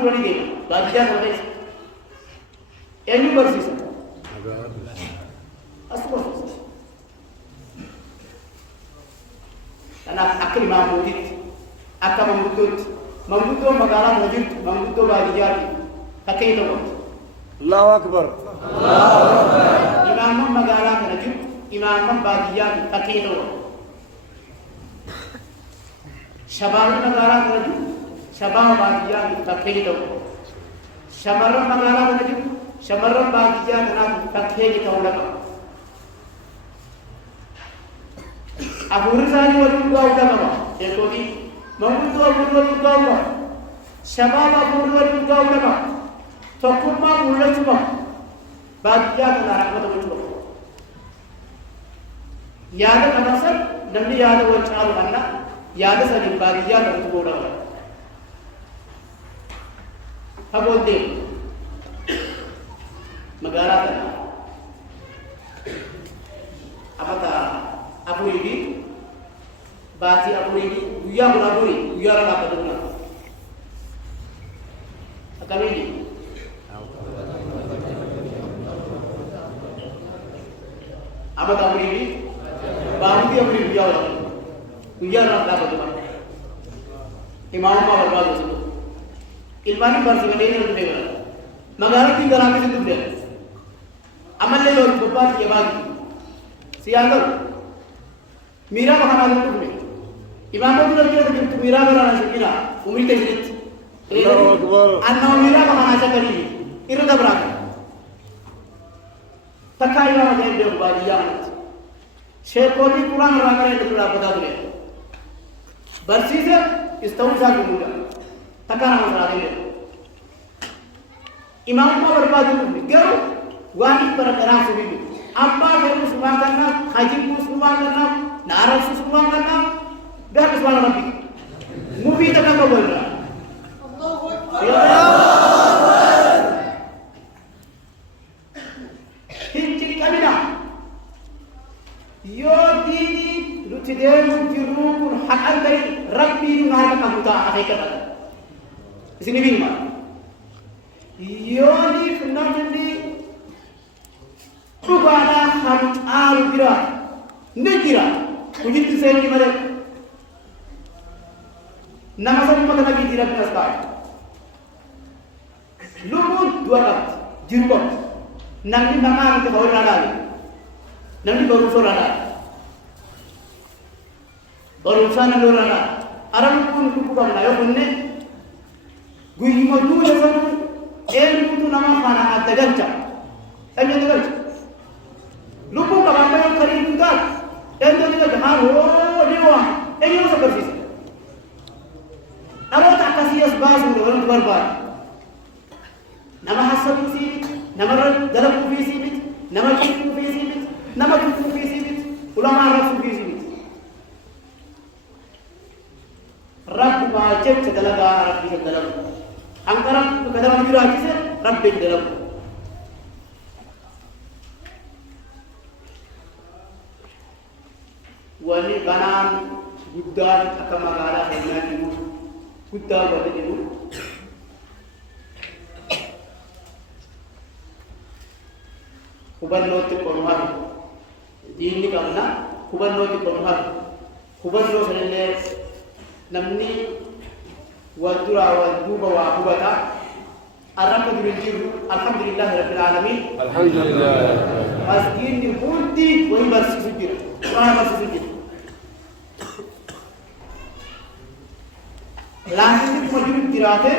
kurani deema baadiyyaa kana keessa eenyu barsiisa asuma kanaaf akka imaamotiitti akka manguddootti manguddoo magaalaa kana jirtu manguddoo baadiyyaati takkee ta'u Allahu Akbar imaaman magaalaa kana jirtu imaaman baadiyyaati takkee ta'u shabaabni magaalaa kana jirtu shabaaba baadiyyaati takkee ta'u shamarran magaalaa kana jirtu shamarran baadiyyaa kanaati takkee ta'u lafa Aburizani waliin gaa'u lama jechuudha. Manguddoo aburii waliin gaa'u lama. Shabaaba aburii waliin gaa'u lama. Tokkummaa mul'achuma. Baadiyyaa kana rakkata gochuudha. Yaada kana san namni yaada wal caalu kanna yaada saniin baadiyyaa kana itti boodama. Habooddee magaalaa kana amata aburii fi baati aburii guyyaa kun aburii guyyaa irra dhaabbatu kun akkamiin amata aburii fi baatii aburii guyyaa irra dhaabbatu kun imaamummaa barbaadu sun ilmaanii barsiifamee ni dhufe magaalattiin garaa keessa dhufe amallee yoo bobbaatti yabaati siyaasa Mira Muhammad Nabi. Imam Abu Bakar itu Mira berana sekira. Umur terjadi. Allahu Akbar. Anak Mira Muhammad sekali. Itu dah berapa? Takai orang yang dia bahagia. Syekh kurang orang yang berapa tahun dia. Bersih se istau jago muda. Takai orang dia. Imam Abu Bakar itu gero wanita berkerang suami. Apa yang semua karena haji semua karena Naraf semua karena dah kesuara Nabi. Movie tak apa boleh. Allahu Akbar. Hinci kami dah. Yo dini lutidemu firukun hakal dari Rabbi nahar kamu tak hakikat. Di sini bima. Yo ni pernah jadi kubana hamid al-gira. Negara Ujit sen di mana? Nama saya mana Nabi tidak berasal. Lumut dua kali, jirubah. Nanti nama kita baru ada. Nanti baru sore ada. Baru sana lor ada. Aram pun kupukan layo punne. Gui maju jasan. Itu nama mana ada ganca. Tapi ada ganca. Lumut kawan yang kari juga. Yang juga jangan dewa, yang seperti itu. Kalau tak kasih asbab orang berbar. Nama hasab sini, nama dalam visi sini, nama kifu visi sini, nama kifu visi sini, ulama Arab visi sini. Rabb wajib sedalam Arab visi dalam. Angkara kedalam birajis Rabb dalam. Wali kanan gudang akan magala dengan ibu gudang wali ibu kuban noti korban ini karena kuban noti korban kuban noti selain namni wadura waduba wa kubata Arab kedudukan Alhamdulillah Rabbil Alamin Alhamdulillah masjid di bunti wahai bersujud wahai bersujud langit itu majul dirate